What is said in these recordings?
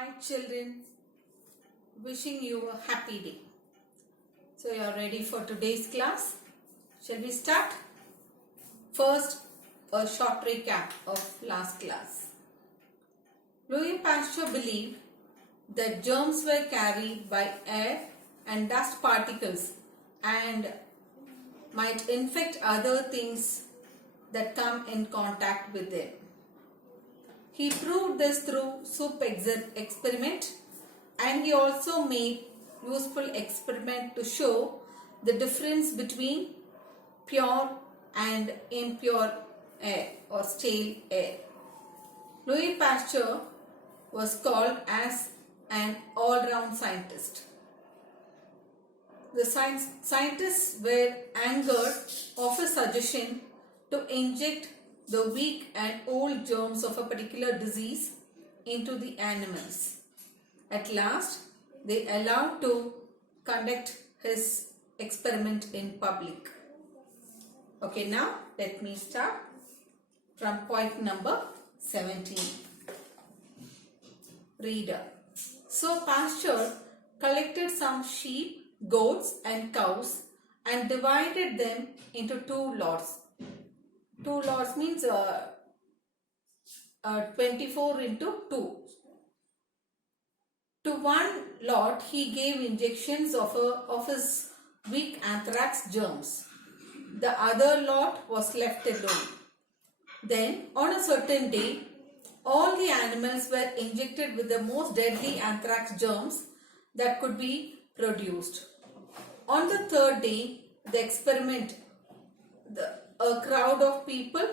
Hi children, wishing you a happy day. So you are ready for today's class? Shall we start? First, a short recap of last class. Louis Pasteur believed that germs were carried by air and dust particles and might infect other things that come in contact with them. He proved this through soup experiment, and he also made useful experiment to show the difference between pure and impure air or stale air. Louis Pasteur was called as an all-round scientist. The scientists were angered of a suggestion to inject the weak and old germs of a particular disease into the animals. At last, they allowed to conduct his experiment in public. Okay, now let me start from point number 17. Reader. So Pasteur collected some sheep, goats and cows and divided them into two lots. Two lots means 24 into 2. To one lot he gave injections of his weak anthrax germs. The other lot was left alone. Then on a certain day, all the animals were injected with the most deadly anthrax germs that could be produced. On the third day, the experiment, a crowd of people,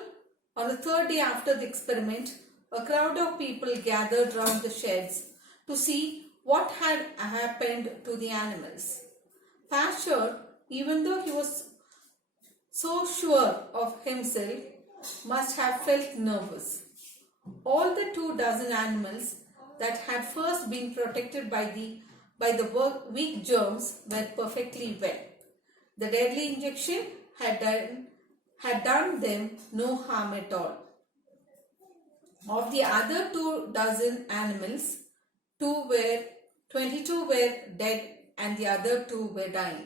on the third day after the experiment, a crowd of people gathered round the sheds to see what had happened to the animals. Pasteur, even though he was so sure of himself, must have felt nervous. All the 24 animals that had first been protected by the weak germs were perfectly well. The deadly injection had done them no harm at all. Of the other 24 animals, 22 were dead and the other 2 were dying.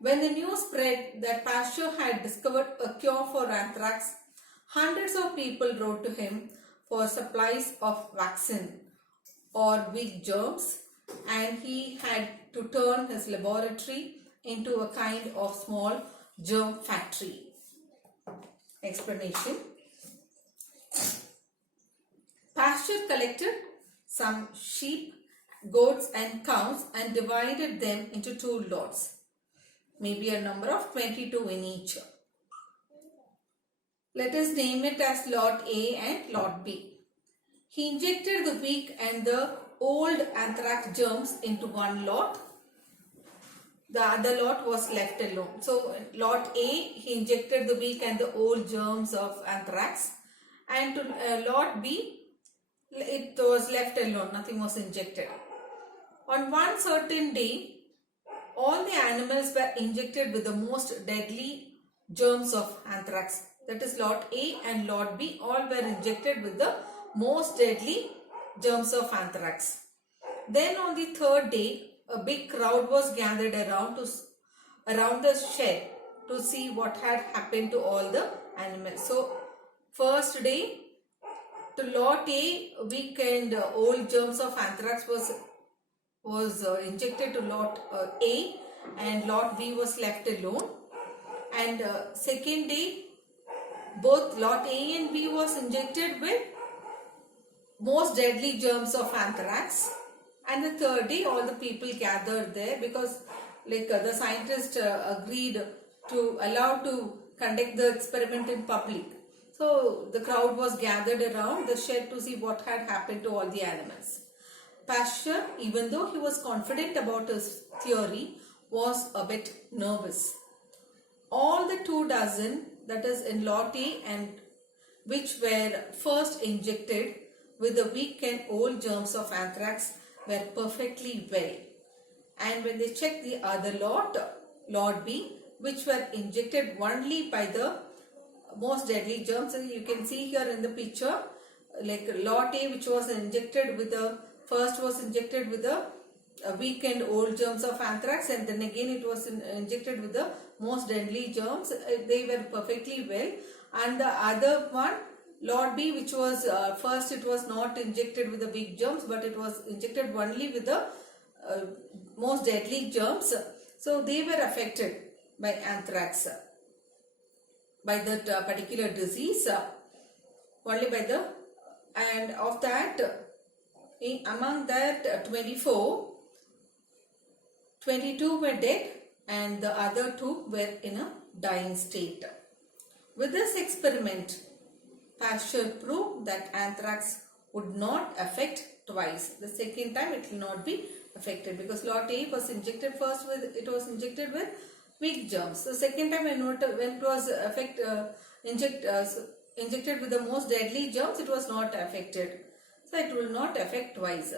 When the news spread that Pasteur had discovered a cure for anthrax, hundreds of people wrote to him for supplies of vaccine or weak germs, and he had to turn his laboratory into a kind of small germ factory. Explanation. Pasteur collected some sheep, goats and cows and divided them into 2 lots, maybe a number of 22 in each. Let us name it as lot A and lot B. He injected the weak and the old anthrax germs into one lot. The other lot was left alone. So lot A, he injected the weak and the old germs of anthrax, and to lot B, it was left alone, nothing was injected. On one certain day, all the animals were injected with the most deadly germs of anthrax. That is lot A and lot B, all were injected with the most deadly germs of anthrax. Then on the third day, a big crowd was gathered around the shed to see what had happened to all the animals. So first day, to lot A, weak and old germs of anthrax was injected to lot A, and lot B was left alone. And second day, both lot A and B was injected with most deadly germs of anthrax. And the third day, all the people gathered there because the scientists agreed to allow to conduct the experiment in public. So the crowd was gathered around the shed to see what had happened to all the animals. Pasteur, even though he was confident about his theory, was a bit nervous. All the 24, that is in lot A, and which were first injected with the weak and old germs of anthrax, were perfectly well. And when they checked the other lot B, which were injected only by the most deadly germs, and you can see here in the picture, like lot A, which was injected with the first was injected with the weak and old germs of anthrax, and then again it was injected with the most deadly germs. They were perfectly well. And the other one, Lot B, which was first it was not injected with the weak germs, but it was injected only with the most deadly germs. So they were affected by anthrax, by that particular disease, only by the, and of that, among that 24, 22 were dead and the other 2 were in a dying state. With this experiment, Pasteur proved that anthrax would not affect twice. The second time it will not be affected, because lot A was injected first with, it was injected with weak germs. The second time when it was injected with the most deadly germs, it was not affected. So it will not affect twice.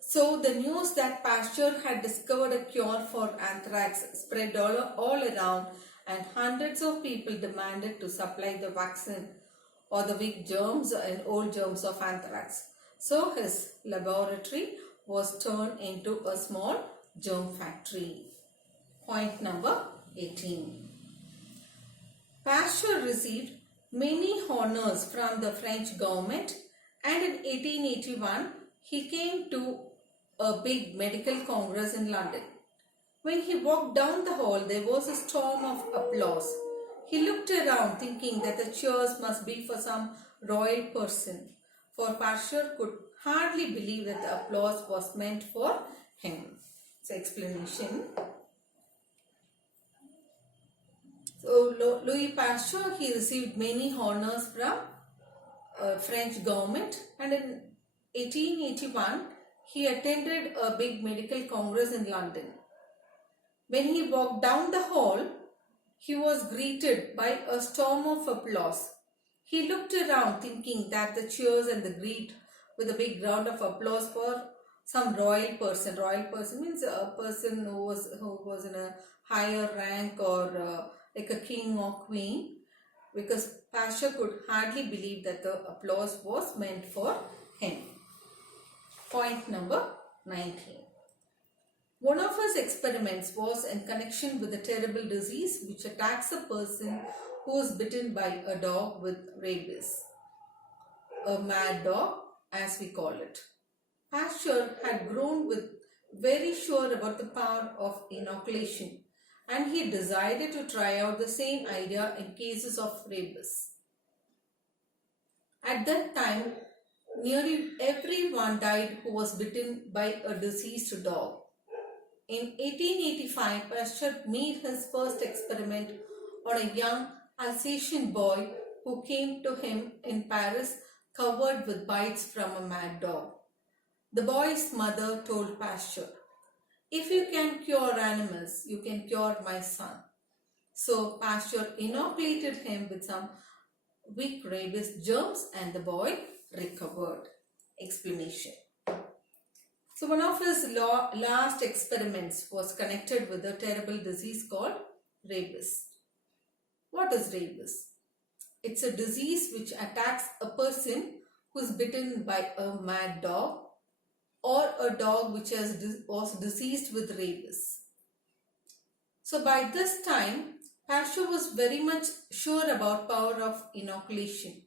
So the news that Pasteur had discovered a cure for anthrax spread all around, and hundreds of people demanded to supply the vaccine or the weak germs and old germs of anthrax. So his laboratory was turned into a small germ factory. Point number 18. Pasteur received many honors from the French government, and in 1881 he came to a big medical congress in London. When he walked down the hall, there was a storm of applause. He looked around thinking that the cheers must be for some royal person, for Pasteur could hardly believe that the applause was meant for him. So explanation. So Louis Pasteur, he received many honors from French government, and in 1881 he attended a big medical congress in London. When he walked down the hall, he was greeted by a storm of applause. He looked around thinking that the cheers and the greet with a big round of applause for some royal person. Royal person means a person who was in a higher rank, or like a king or queen, because Pasteur could hardly believe that the applause was meant for him. Point number 19. One of his experiments was in connection with a terrible disease which attacks a person who is bitten by a dog with rabies. A mad dog, as we call it. Pasteur had grown very sure about the power of inoculation, and he decided to try out the same idea in cases of rabies. At that time, nearly everyone died who was bitten by a diseased dog. In 1885, Pasteur made his first experiment on a young Alsatian boy who came to him in Paris covered with bites from a mad dog. The boy's mother told Pasteur, "If you can cure animals, you can cure my son." So Pasteur inoculated him with some weak rabies germs and the boy recovered. Explanation. So one of his last experiments was connected with a terrible disease called rabies. What is rabies? It's a disease which attacks a person who is bitten by a mad dog, or a dog which was diseased with rabies. So by this time, Pasteur was very much sure about power of inoculation.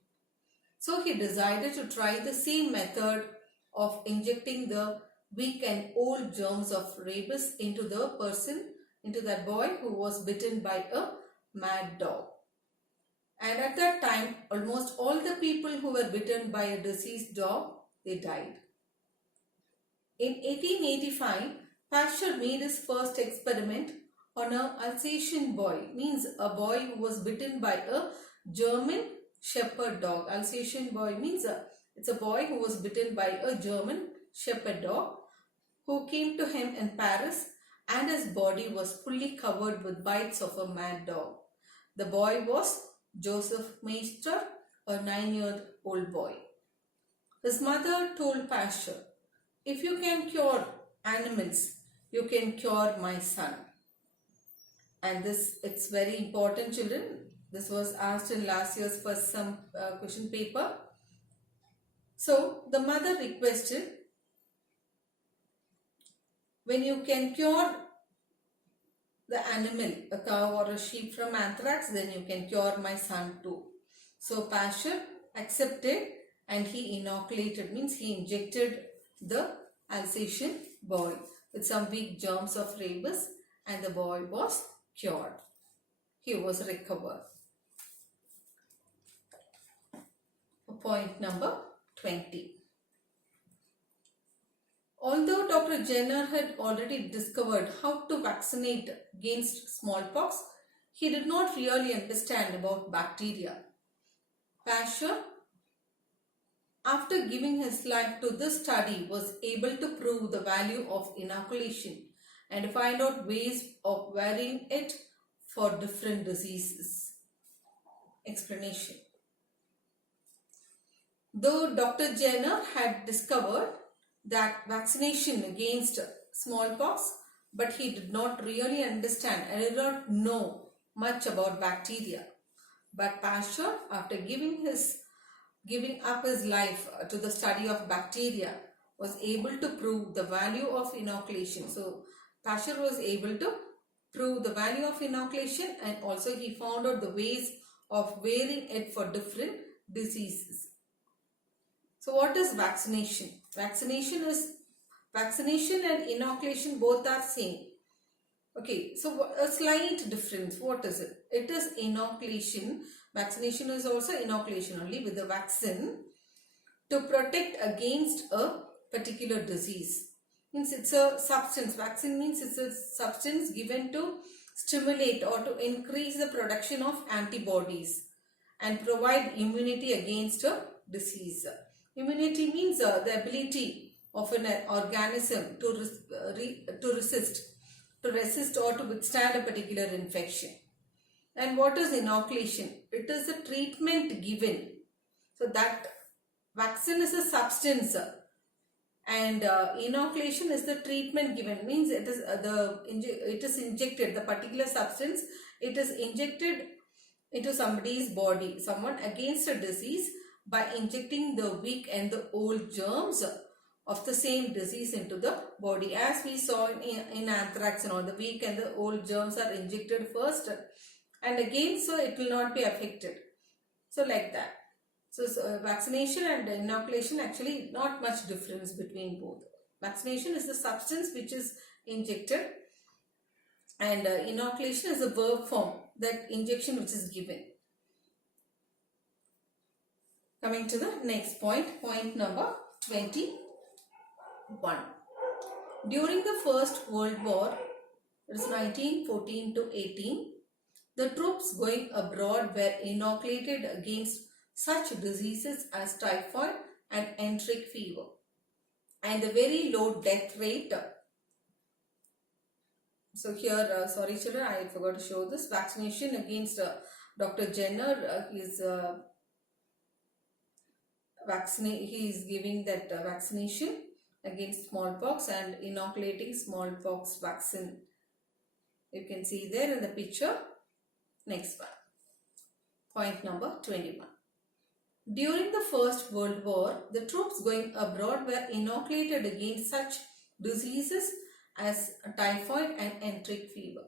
So he decided to try the same method of injecting the weak and old germs of rabies into the person, into that boy who was bitten by a mad dog. And at that time, almost all the people who were bitten by a diseased dog, they died. In 1885, Pasteur made his first experiment on an Alsatian boy, means a boy who was bitten by a German shepherd dog. Alsatian boy means it's a boy who was bitten by a German shepherd dog who came to him in Paris, and his body was fully covered with bites of a mad dog. The boy was Joseph Meister, a 9-year-old boy. His mother told Pasteur, "If you can cure animals, you can cure my son." And this, it's very important, children. This was asked in last year's first some question paper. So the mother requested, when you can cure the animal, a cow or a sheep, from anthrax, then you can cure my son too. So Pasteur accepted and he inoculated, means he injected the Alsatian boy with some weak germs of rabies, and the boy was cured. He was recovered. Point number 20. Although Dr. Jenner had already discovered how to vaccinate against smallpox, he did not really understand about bacteria. Pasteur, after giving his life to this study, was able to prove the value of inoculation and find out ways of varying it for different diseases. Explanation. Though Dr. Jenner had discovered that vaccination against smallpox, but he did not really understand and did not know much about bacteria. But Pasteur, after giving up his life to the study of bacteria, was able to prove the value of inoculation. So Pasteur was able to prove the value of inoculation, and also he found out the ways of varying it for different diseases. So what is vaccination? Vaccination and inoculation both are same. Okay, so a slight difference. What is it? It is inoculation. Vaccination is also inoculation, only with the vaccine to protect against a particular disease. Means it's a substance. Vaccine means it's a substance given to stimulate or to increase the production of antibodies and provide immunity against a disease. Immunity means the ability of an organism to resist or to withstand a particular infection. And what is inoculation? It is a treatment given. So that vaccine is a substance, and inoculation is the treatment given. Means it is injected, the particular substance, it is injected into somebody's body, someone against a disease, by injecting the weak and the old germs of the same disease into the body. As we saw in anthrax and all, the weak and the old germs are injected first and again, so it will not be affected. So like that. So vaccination and inoculation, actually not much difference between both. Vaccination is the substance which is injected, and inoculation is a verb form, that injection which is given. Coming to the next point, point number 21. During the First World War, it is 1914 to 18, the troops going abroad were inoculated against such diseases as typhoid and enteric fever, and a very low death rate. So here, sorry children, I forgot to show this. Vaccination against Dr. Jenner, he is giving that vaccination against smallpox and inoculating smallpox vaccine. You can see there in the picture. Next one. Point number 21. During the First World War, the troops going abroad were inoculated against such diseases as typhoid and enteric fever,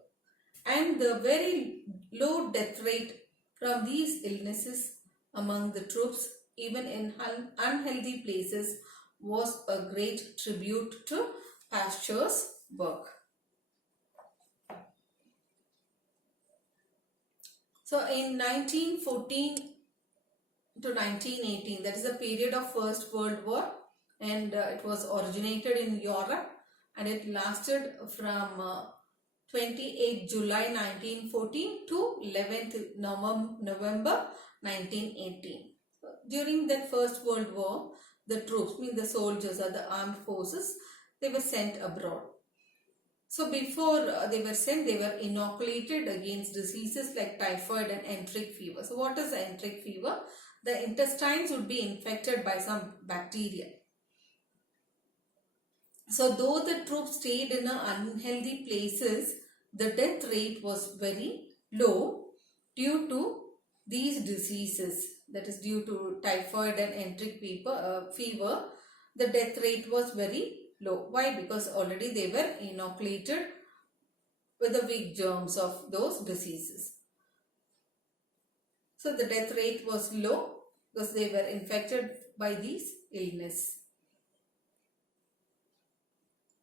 and the very low death rate from these illnesses among the troops, even in unhealthy places, was a great tribute to Pasteur's work. So in 1914 to 1918, that is a period of First World War, and it was originated in Europe, and it lasted from 28 July 1914 to 11th November 1918. During that First World War, the troops, mean the soldiers or the armed forces, they were sent abroad. So before they were sent, they were inoculated against diseases like typhoid and enteric fever. So what is enteric fever? The intestines would be infected by some bacteria. So though the troops stayed in unhealthy places, the death rate was very low due to these diseases. that is due to typhoid and enteric fever, the death rate was very low. Why? Because already they were inoculated with the weak germs of those diseases. So the death rate was low because they were infected by these illness.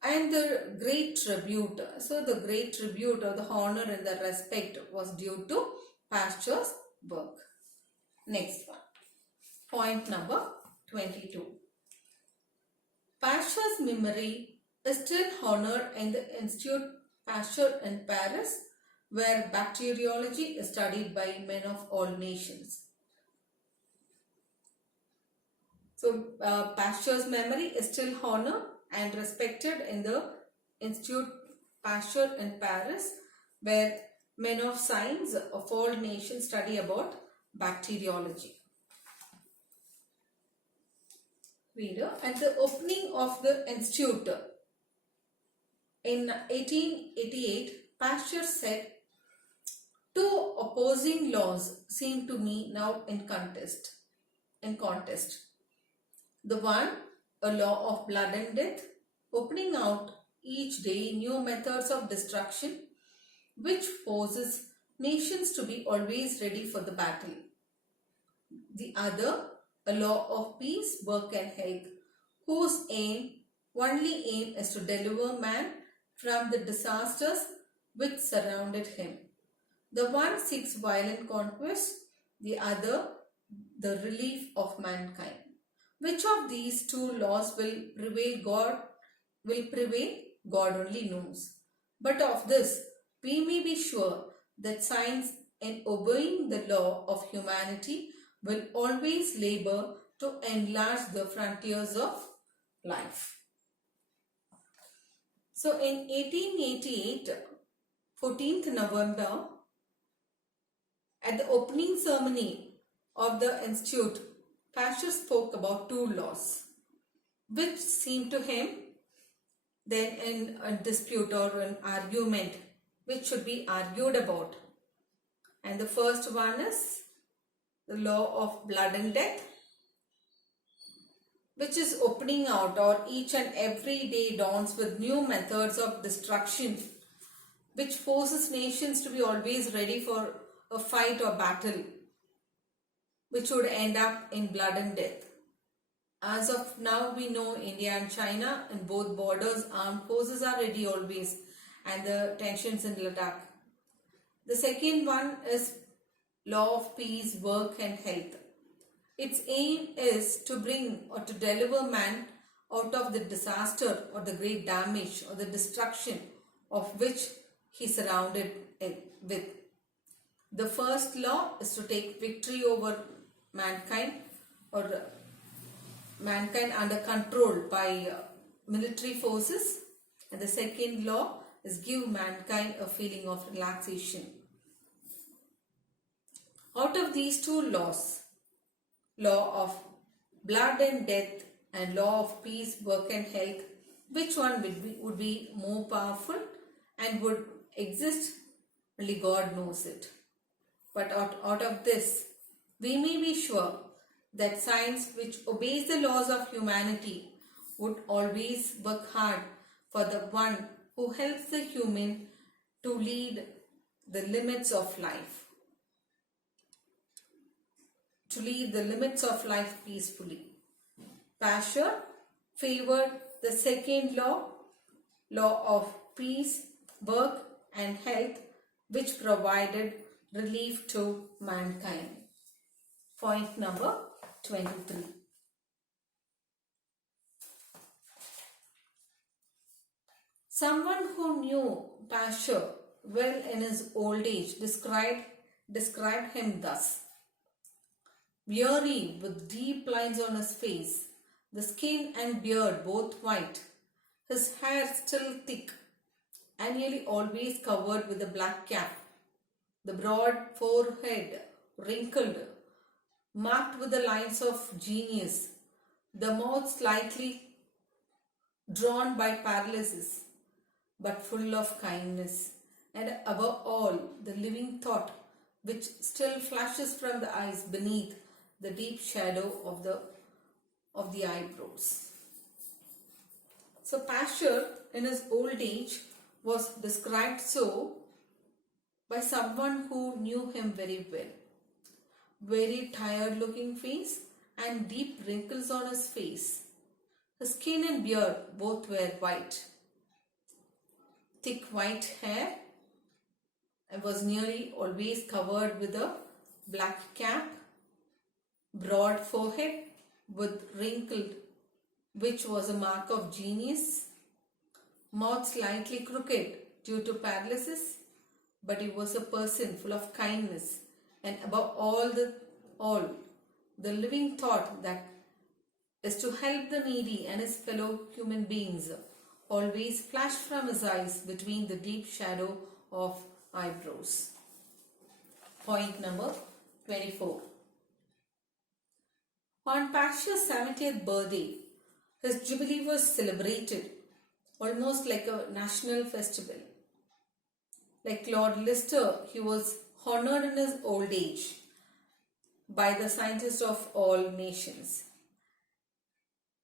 And the great tribute, so the great tribute or the honor and the respect was due to Pasteur's work. Next one, point number 22. Pasteur's memory is still honored in the Institut Pasteur in Paris, where bacteriology is studied by men of all nations. So, Pasteur's memory is still honored and respected in the Institut Pasteur in Paris, where men of science of all nations study about bacteriology. Reader, at the opening of the institute in 1888, Pasteur said, two opposing laws seem to me now in contest. The one, a law of blood and death, opening out each day new methods of destruction, which forces nations to be always ready for the battle. The other, a law of peace, work and health, whose only aim is to deliver man from the disasters which surrounded him. The one seeks violent conquest, the other the relief of mankind. Which of these two laws will prevail, God only knows. But of this, we may be sure that science, in obeying the law of humanity, will always labor to enlarge the frontiers of life. So in 1888, 14th November, at the opening ceremony of the institute, Pasteur spoke about two laws, which seemed to him then in a dispute or an argument which should be argued about. And the first one is the law of blood and death, which is opening out, or each and every day dawns with new methods of destruction, which forces nations to be always ready for a fight or battle, which would end up in blood and death. As of now, we know India and China, in both borders, armed forces are ready always, and the tensions in Ladakh. The second one is law of peace, work and health. Its aim is to bring or to deliver man out of the disaster or the great damage or the destruction of which he surrounded it with. The first law is to take victory over mankind, or mankind under control by military forces, and the second law is give mankind a feeling of relaxation. Out of these two laws, law of blood and death and law of peace, work and health, which one would be more powerful and would exist? Only God knows it. But out of this, we may be sure that science, which obeys the laws of humanity, would always work hard for the one who helps the human to lead the limits of life, peacefully. Pasteur favored the second law, law of peace, work and health, which provided relief to mankind. Point number 23. Someone who knew Pasteur well in his old age described him thus: weary, with deep lines on his face, the skin and beard both white, his hair still thick and nearly always covered with a black cap, the broad forehead wrinkled, marked with the lines of genius, the mouth slightly drawn by paralysis, but full of kindness, and above all, the living thought which still flashes from the eyes beneath the deep shadow of the eyebrows. So Pasteur in his old age was described so by someone who knew him very well. Very tired looking face and deep wrinkles on his face. His skin and beard both were white. Thick white hair and was nearly always covered with a black cap. Broad forehead with wrinkled, which was a mark of genius. Mouth slightly crooked due to paralysis, but he was a person full of kindness, and above all, the living thought that is to help the needy and his fellow human beings always flashed from his eyes between the deep shadow of eyebrows. Point number 24. On Pasteur's 70th birthday, his jubilee was celebrated almost like a national festival. Like Lord Lister, he was honored in his old age by the scientists of all nations.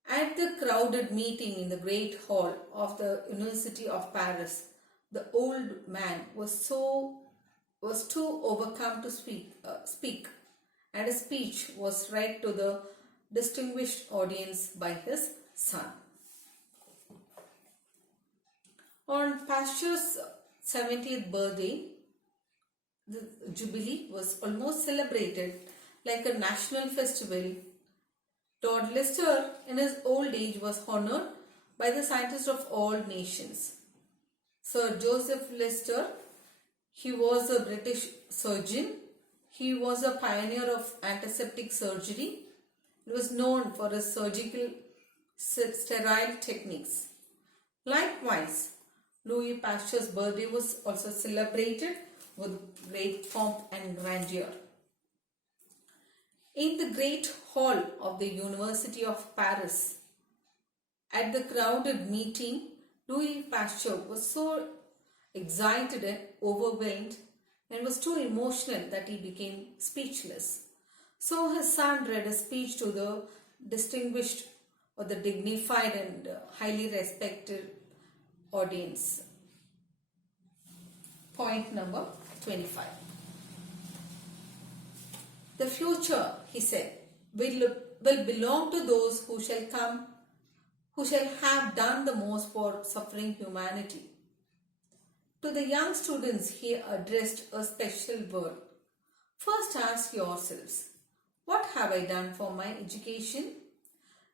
At the crowded meeting in the great hall of the University of Paris, the old man was too overcome to speak, and his speech was read to the distinguished audience by his son. On Pasteur's 70th birthday, the jubilee was almost celebrated like a national festival. Lord Lister, in his old age, was honored by the scientists of all nations. Sir Joseph Lister, he was a British surgeon. He was a pioneer of antiseptic surgery. He was known for his surgical sterile techniques. Likewise, Louis Pasteur's birthday was also celebrated with great pomp and grandeur. In the great hall of the University of Paris, at the crowded meeting, Louis Pasteur was so excited and overwhelmed and was too emotional that he became speechless. So his son read a speech to the distinguished or the dignified and highly respected audience. Point number 25. The future, he said, will belong to those who shall have done the most for suffering humanity. To the young students, he addressed a special word. First ask yourselves, what have I done for my education?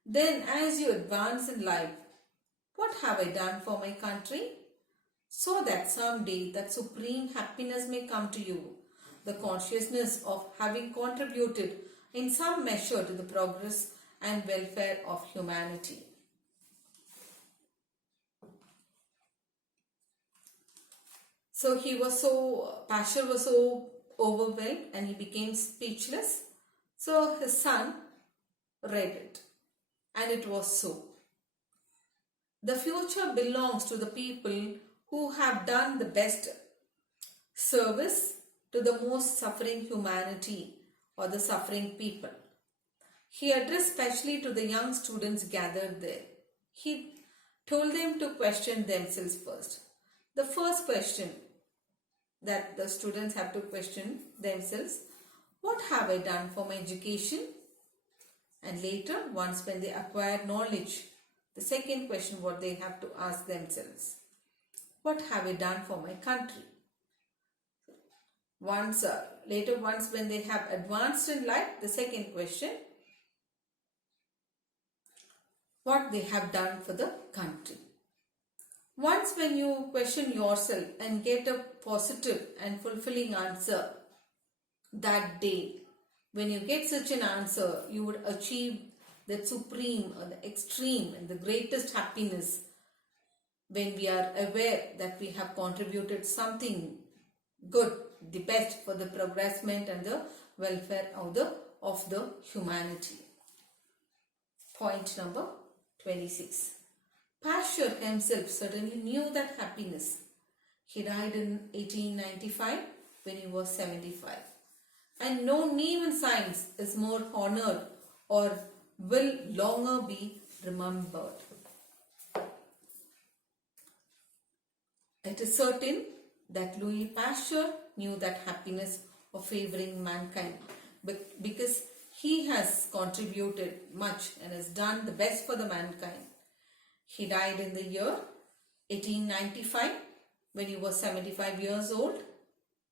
Then, as you advance in life, what have I done for my country? So that someday that supreme happiness may come to you, the consciousness of having contributed in some measure to the progress and welfare of humanity. So Pasteur was so overwhelmed and he became speechless. So his son read it, and it was so. The future belongs to the people who have done the best service to the most suffering humanity or the suffering people. He addressed specially to the young students gathered there. He told them to question themselves first. The first question that the students have to question themselves, what have I done for my education? And later, once when they acquire knowledge, the second question what they have to ask themselves, what have I done for my country? Once when they have advanced in life, the second question, what they have done for the country. Once when you question yourself and get a positive and fulfilling answer, that day, when you get such an answer, you would achieve the supreme or the extreme and the greatest happiness when we are aware that we have contributed something good, the best for the progressment and the welfare of the humanity. Point number 26. Pasteur himself certainly knew that happiness. He died in 1895 when he was 75. and no name in science is more honored or will longer be remembered. It is certain that Louis Pasteur knew that happiness of favoring mankind because he has contributed much and has done the best for the mankind. He died in the year 1895 when he was 75 years old,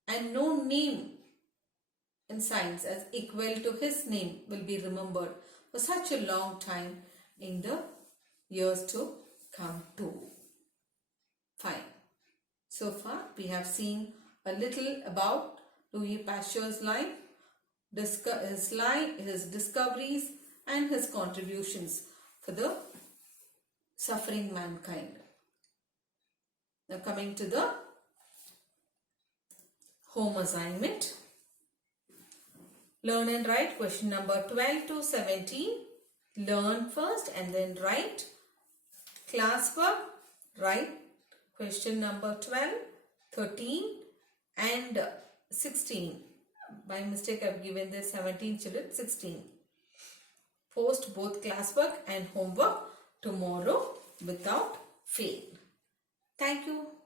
and no name in science as equal to his name will be remembered for such a long time in the years to come too. Fine. So far we have seen a little about Louis Pasteur's life, his discoveries and his contributions for the suffering mankind. Now coming to the home assignment. Learn and write question number 12 to 17. Learn first and then write. Classwork, write question number 12, 13 and 16. By mistake I have given this 17 children, 16. Post both classwork and homework tomorrow without fail. Thank you.